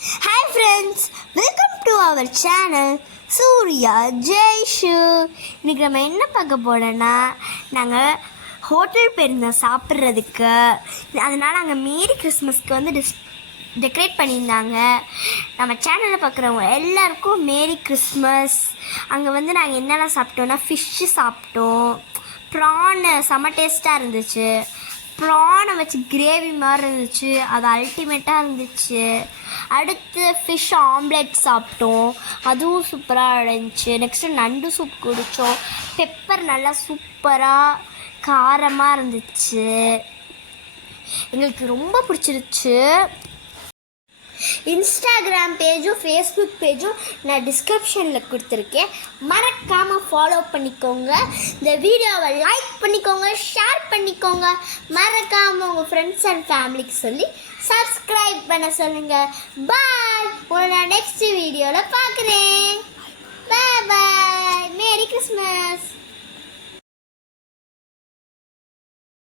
Hi friends, welcome to our channel Surya Jaishu. இன்றைக்கி நம்ம என்ன பார்க்க போகிறோன்னா, நாங்கள் ஹோட்டல் போயிருந்தோம் சாப்பிட்றதுக்கு. அதனால் நாங்கள் மேரி கிறிஸ்மஸ்க்கு வந்து டெக்கரேட் பண்ணியிருந்தாங்க. நம்ம சேனலில் பார்க்குறவங்க எல்லாருக்கும் மேரி கிறிஸ்மஸ். அங்கே வந்து நாங்கள் என்னெல்லாம் சாப்பிட்டோன்னா, ஃபிஷ்ஷு சாப்பிட்டோம், ப்ரான்னு செம்ம டேஸ்ட்டாக இருந்துச்சு. ப்ரானை வச்சு கிரேவி மாதிரி இருந்துச்சு, அது அல்டிமேட்டாக இருந்துச்சு. அடுத்து ஃபிஷ் ஆம்லெட் சாப்பிட்டோம், அதுவும் சூப்பராக இருந்துச்சு. நெக்ஸ்ட்டு நண்டு சூப் குடித்தோம், பெப்பர் நல்லா சூப்பராக காரமாக இருந்துச்சு, எங்களுக்கு ரொம்ப பிடிச்சிருச்சு. இன்ஸ்டாகிராம் பேஜும் ஃபேஸ்புக் பேஜும் நான் டிஸ்கிரிப்ஷனில் கொடுத்துருக்கேன், மறக்காமல் ஃபாலோ பண்ணிக்கோங்க. இந்த வீடியோவை லைக் பண்ணிக்கோங்க, ஷேர் பண்ணிக்கோங்க, மறக்காமல் உங்கள் ஃப்ரெண்ட்ஸ் அண்ட் ஃபேமிலிக்கு சொல்லி சப்ஸ்கிரைப் பண்ண சொல்லுங்கள். பாய். உங்களை நான் நெக்ஸ்ட் வீடியோவில் பார்க்குறேன். பாய் பாய்.